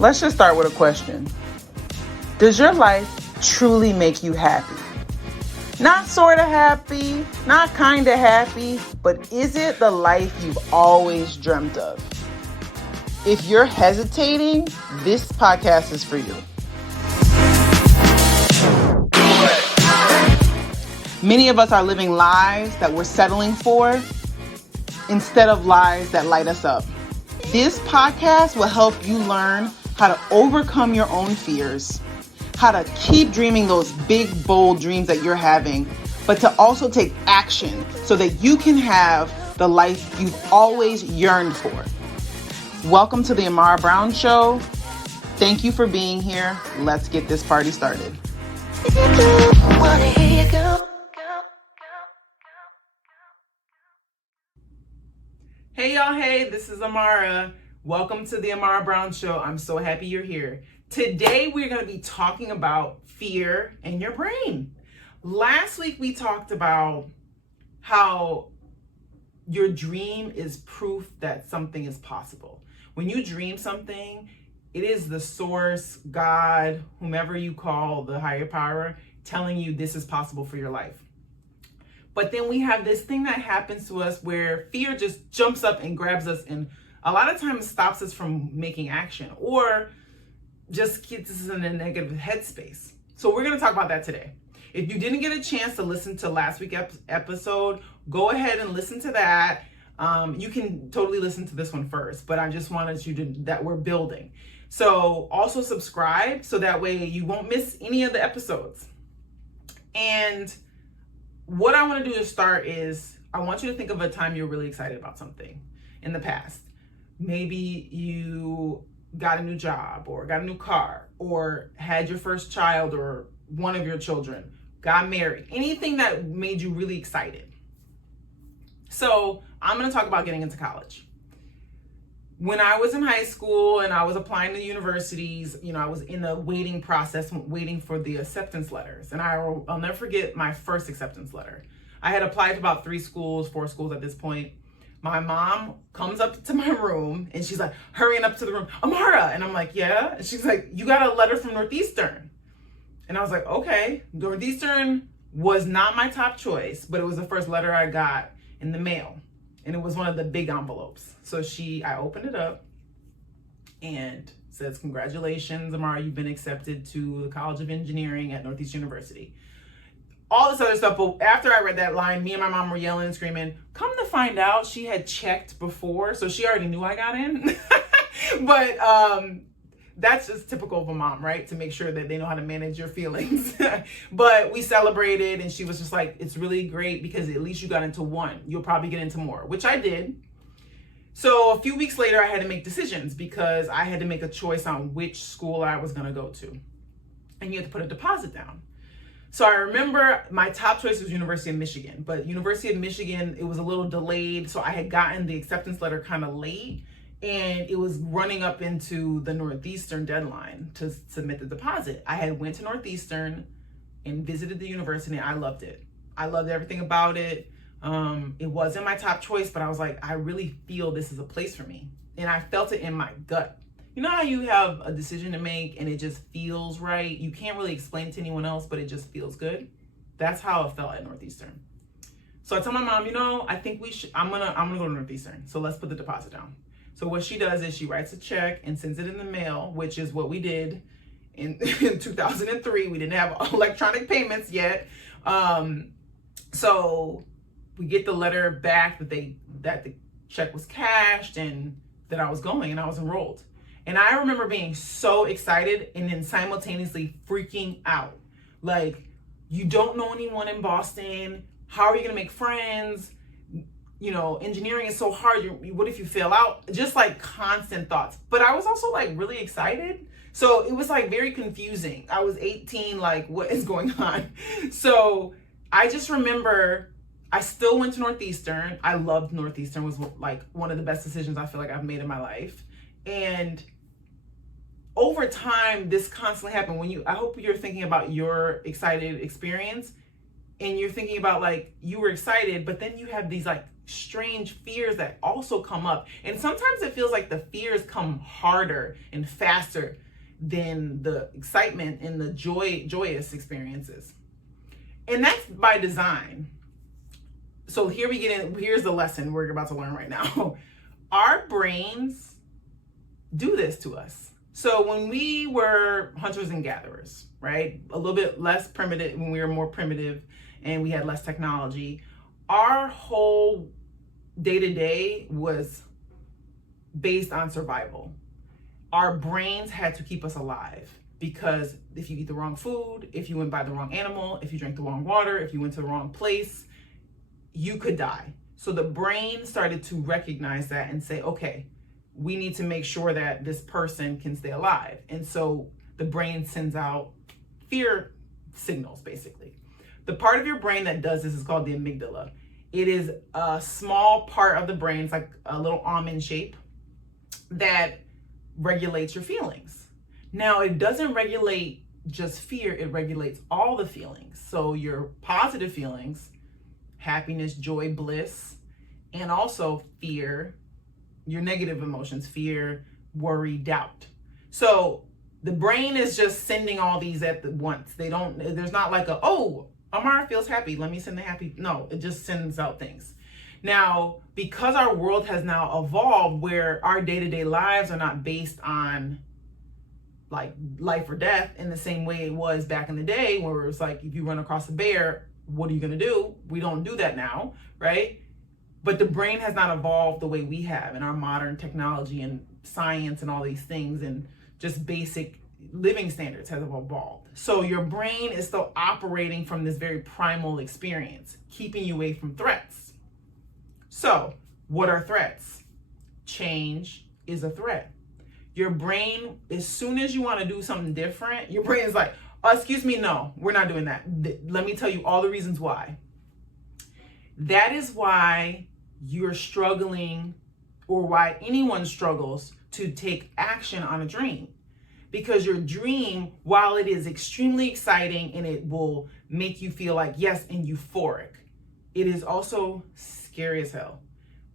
Let's just start with a question. Does your life truly make you happy? Not sort of happy, not kind of happy, but is it the life you've always dreamt of? If you're hesitating, this podcast is for you. Many of us are living lives that we're settling for instead of lives that light us up. This podcast will help you learn how to overcome your own fears, how to keep dreaming those big, bold dreams that you're having, but to also take action so that you can have the life you've always yearned for. Welcome to the Amara Brown Show. Thank you for being here. Let's get this party started. Hey y'all, hey, this is Amara. Welcome to the Amara Brown Show. I'm so happy you're here. Today we're going to be talking about fear and your brain. Last week we talked about how your dream is proof that something is possible. When you dream something, it is the source, God, whomever you call the higher power, telling you this is possible for your life. But then we have this thing that happens to us where fear just jumps up and grabs us and a lot of times stops us from making action or just keeps us in a negative headspace. So we're going to talk about that today. If you didn't get a chance to listen to last week's episode, go ahead and listen to that. You can totally listen to this one first, but I just wanted you to, that we're building. So also subscribe so that way you won't miss any of the episodes. And what I want to do to start is I want you to think of a time you're really excited about something in the past. Maybe you got a new job or got a new car or had your first child or one of your children, got married, anything that made you really excited. So I'm going to talk about getting into college. When I was in high school and I was applying to universities, I was in the waiting process, waiting for the acceptance letters. And I'll never forget my first acceptance letter. I had applied to about 4 schools at this point. My mom comes up to my room and she's like, hurrying up to the room, Amara. And I'm like, yeah. And she's like, you got a letter from Northeastern. And I was like, okay. Northeastern was not my top choice, but it was the first letter I got in the mail. And it was one of the big envelopes. So I opened it up and it says, congratulations, Amara, you've been accepted to the College of Engineering at Northeast University. All this other stuff, but after I read that line, me and my mom were yelling and screaming. Come to find out, she had checked before, so she already knew I got in. But that's just typical of a mom, right? To make sure that they know how to manage your feelings. But we celebrated, and she was just like, it's really great because at least you got into one. You'll probably get into more, which I did. So a few weeks later, I had to make decisions because I had to make a choice on which school I was going to go to. And you had to put a deposit down. So I remember my top choice was University of Michigan, but University of Michigan, it was a little delayed. So I had gotten the acceptance letter kind of late and it was running up into the Northeastern deadline to submit the deposit. I had went to Northeastern and visited the university and I loved it. I loved everything about it. It wasn't my top choice, but I was like, I really feel this is a place for me. And I felt it in my gut. You know how you have a decision to make and it just feels right? You can't really explain it to anyone else, but it just feels good. That's how it felt at Northeastern. So I told my mom, I think I'm gonna go to Northeastern. So let's put the deposit down. So what she does is she writes a check and sends it in the mail, which is what we did in 2003. We didn't have electronic payments yet. So we get the letter back that the check was cashed and that I was going and I was enrolled. And I remember being so excited and then simultaneously freaking out. Like, you don't know anyone in Boston. How are you going to make friends? Engineering is so hard. What if you fail out? Just like constant thoughts. But I was also like really excited. So it was like very confusing. I was 18, like what is going on? So I just remember I still went to Northeastern. I loved Northeastern. It was like one of the best decisions I feel like I've made in my life. And over time, this constantly happened. I hope you're thinking about your excited experience. and you're thinking about like you were excited, but then you have these like strange fears that also come up. And sometimes it feels like the fears come harder and faster than the excitement and the joyous experiences. And that's by design. So here we get in, here's the lesson we're about to learn right now. Our brains do this to us. So when we were hunters and gatherers, right? A little bit less primitive, when we were more primitive and we had less technology, our whole day-to-day was based on survival. Our brains had to keep us alive, because if you eat the wrong food, if you went by the wrong animal, if you drank the wrong water, if you went to the wrong place, you could die. So the brain started to recognize that and say, okay, we need to make sure that this person can stay alive. And so the brain sends out fear signals, basically. The part of your brain that does this is called the amygdala. It is a small part of the brain, it's like a little almond shape, that regulates your feelings. Now, it doesn't regulate just fear, it regulates all the feelings. So your positive feelings, happiness, joy, bliss, and also fear, your negative emotions, fear, worry, doubt. So the brain is just sending all these at once. There's not like Amara feels happy, let me send the happy. No, it just sends out things. Now, because our world has now evolved where our day-to-day lives are not based on like life or death in the same way it was back in the day, where it was like, if you run across a bear, what are you gonna do? We don't do that now, right? But the brain has not evolved the way we have in our modern technology and science and all these things, and just basic living standards has evolved. So your brain is still operating from this very primal experience, keeping you away from threats. So what are threats? Change is a threat. Your brain, as soon as you want to do something different, your brain is like, oh, excuse me, no, we're not doing that. Let me tell you all the reasons why. That is why you're struggling, or why anyone struggles to take action on a dream. Because your dream, while it is extremely exciting and it will make you feel like yes and euphoric, it is also scary as hell.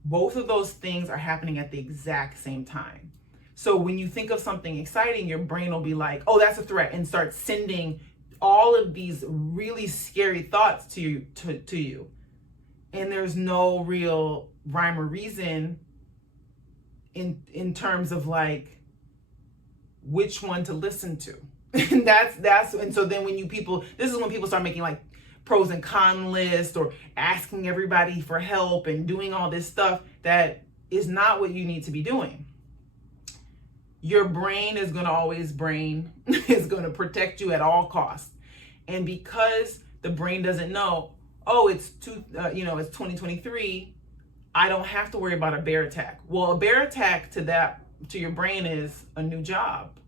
Both of those things are happening at the exact same time. So when you think of something exciting, your brain will be like, oh, that's a threat, and start sending all of these really scary thoughts to you. And there's no real rhyme or reason in terms of like which one to listen to. And and so then this is when people start making like pros and con lists, or asking everybody for help and doing all this stuff that is not what you need to be doing. Your brain is going to always is going to protect you at all costs. And because the brain doesn't know, oh, it's 2023, I don't have to worry about a bear attack. Well, a bear attack to your brain is a new job.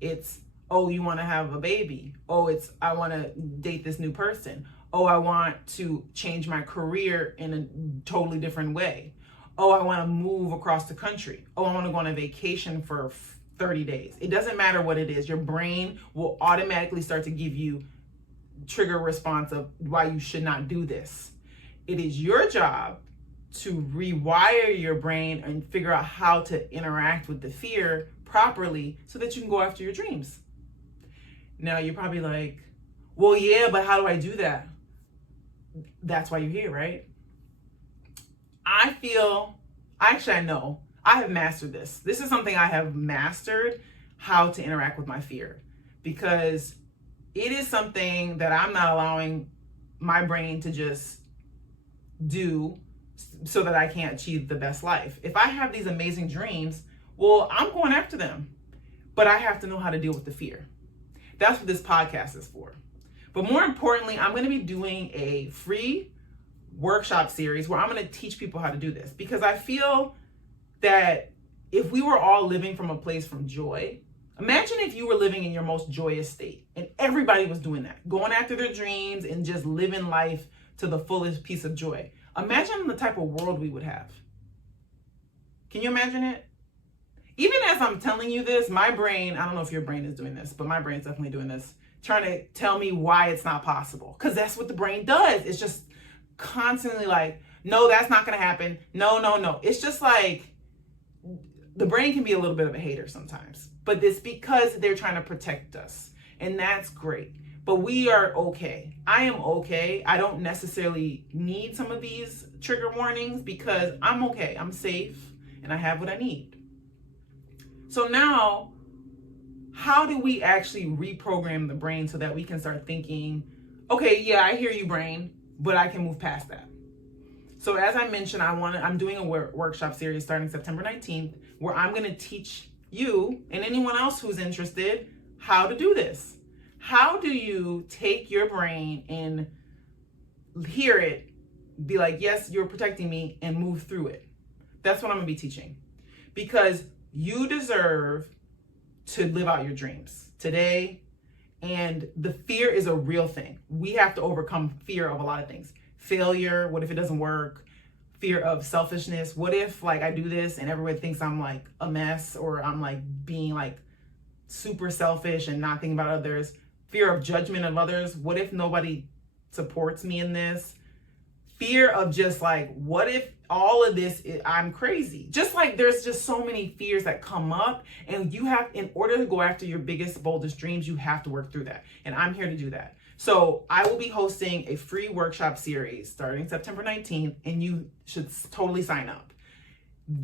It's, oh, you want to have a baby. Oh, it's, I want to date this new person. Oh, I want to change my career in a totally different way. Oh, I want to move across the country. Oh, I want to go on a vacation for 30 days. It doesn't matter what it is. Your brain will automatically start to give you trigger response of why you should not do this. It is your job to rewire your brain and figure out how to interact with the fear properly so that you can go after your dreams. Now you're probably like, well, yeah, but how do I do that? That's why you're here, right? I know I have mastered this. This is something I have mastered, how to interact with my fear, because it is something that I'm not allowing my brain to just do so that I can't achieve the best life. If I have these amazing dreams, well, I'm going after them, but I have to know how to deal with the fear. That's what this podcast is for. But more importantly, I'm going to be doing a free workshop series where I'm going to teach people how to do this, because I feel that if we were all living from a place from joy, imagine if you were living in your most joyous state and everybody was doing that, going after their dreams and just living life to the fullest piece of joy. Imagine the type of world we would have. Can you imagine it? Even as I'm telling you this, my brain, I don't know if your brain is doing this, but my brain's definitely doing this. trying to tell me why it's not possible. Because that's what the brain does. It's just constantly like, no, that's not going to happen. No, no, no. It's just like the brain can be a little bit of a hater sometimes. But it's because they're trying to protect us. And that's great. But we are okay. I am okay. I don't necessarily need some of these trigger warnings because I'm okay. I'm safe and I have what I need. So now, how do we actually reprogram the brain so that we can start thinking, okay, yeah, I hear you, brain, but I can move past that. So as I mentioned, I'm doing a workshop series starting September 19th, where I'm going to teach you and anyone else who's interested how to do this. How do you take your brain and hear it, be like, yes, you're protecting me, and move through it? That's what I'm going to be teaching. Because you deserve to live out your dreams today. And the fear is a real thing. We have to overcome fear of a lot of things. Failure, what if it doesn't work? Fear of selfishness. What if like I do this and everybody thinks I'm like a mess, or I'm like being like super selfish and not thinking about others? Fear of judgment of others. What if nobody supports me in this? Fear of just like, what if all of this, I'm crazy. Just like there's just so many fears that come up, and you have, in order to go after your biggest, boldest dreams, you have to work through that. And I'm here to do that. So I will be hosting a free workshop series starting September 19th, and you should totally sign up.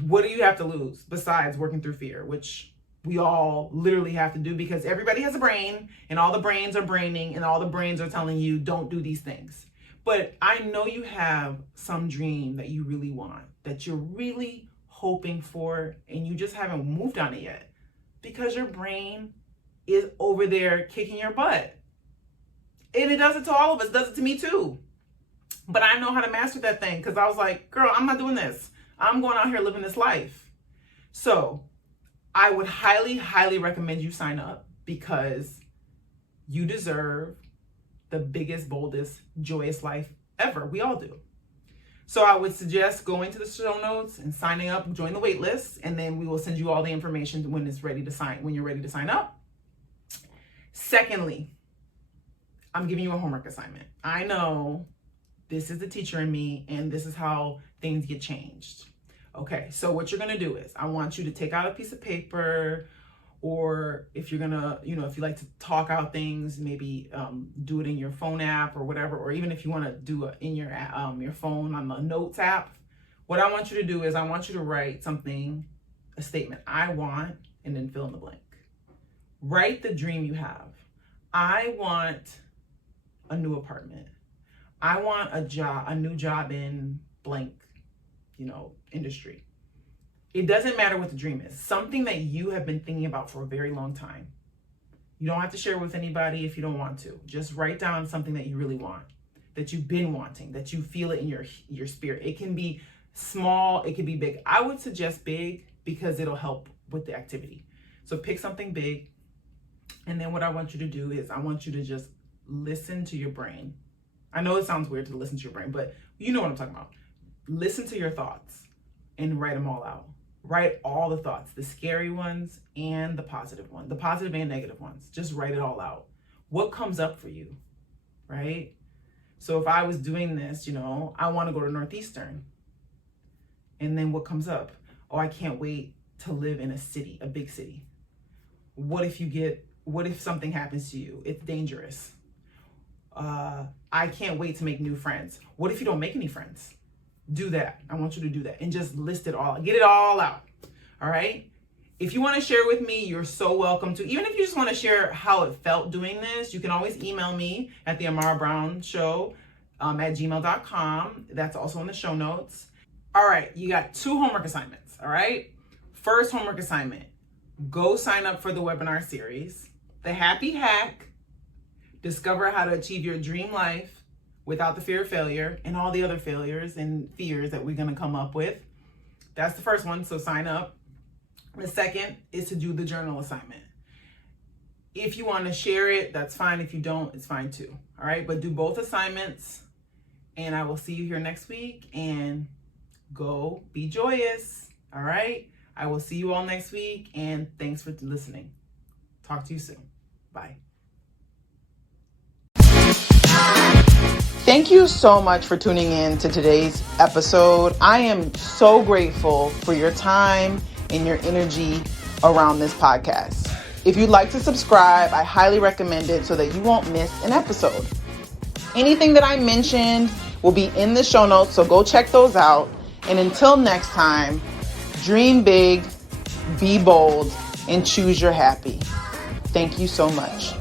What do you have to lose besides working through fear, which we all literally have to do because everybody has a brain and all the brains are braining and all the brains are telling you don't do these things. But I know you have some dream that you really want, that you're really hoping for, and you just haven't moved on it yet because your brain is over there kicking your butt. And it does it to all of us, does it to me too. But I know how to master that thing because I was like, girl, I'm not doing this. I'm going out here living this life. So I would highly, highly recommend you sign up because you deserve the biggest, boldest, joyous life ever. We all do. So I would suggest going to the show notes and signing up, join the wait list, and then we will send you all the information when you're ready to sign up. Secondly, I'm giving you a homework assignment. I know this is the teacher in me, and this is how things get changed. Okay, so what you're gonna do is I want you to take out a piece of paper, or if you're gonna, if you like to talk out things, maybe do it in your phone app or whatever, or even if you want to do it in your phone on the notes app. What I want you to do is I want you to write something, a statement. I want, and then fill in the blank. Write the dream you have. I want a new apartment. I want a new job in blank, industry. It doesn't matter what the dream is. Something that you have been thinking about for a very long time. You don't have to share with anybody if you don't want to. Just write down something that you really want, that you've been wanting, that you feel it in your spirit. It can be small, it can be big. I would suggest big because it'll help with the activity. So pick something big. And then what I want you to do is I want you to just listen to your brain. I know it sounds weird to listen to your brain, but you know what I'm talking about. Listen to your thoughts and write them all out. Write all the thoughts, the scary ones and the positive ones, the positive and negative ones. Just write it all out. What comes up for you, right? So if I was doing this, I want to go to Northeastern. And then what comes up? Oh, I can't wait to live in a city, a big city. What if something happens to you? It's dangerous. I can't wait to make new friends. What if you don't make any friends? Do that. I want you to do that and just list it all. Get it all out. All right. If you want to share with me, you're so welcome to. Even if you just want to share how it felt doing this, you can always email me at the Amara Brown Show at gmail.com. That's also in the show notes. All right. You got 2 homework assignments. All right. First homework assignment. Go sign up for the webinar series, The Happy Hack. Discover how to achieve your dream life without the fear of failure and all the other failures and fears that we're going to come up with. That's the first one, so sign up. The second is to do the journal assignment. If you want to share it, that's fine. If you don't, it's fine too. All right, but do both assignments, and I will see you here next week, and go be joyous. All right, I will see you all next week, and thanks for listening. Talk to you soon. Bye. Thank you so much for tuning in to today's episode. I am so grateful for your time and your energy around this podcast. If you'd like to subscribe, I highly recommend it so that you won't miss an episode. Anything that I mentioned will be in the show notes, so go check those out. And until next time, dream big, be bold, and choose your happy. Thank you so much.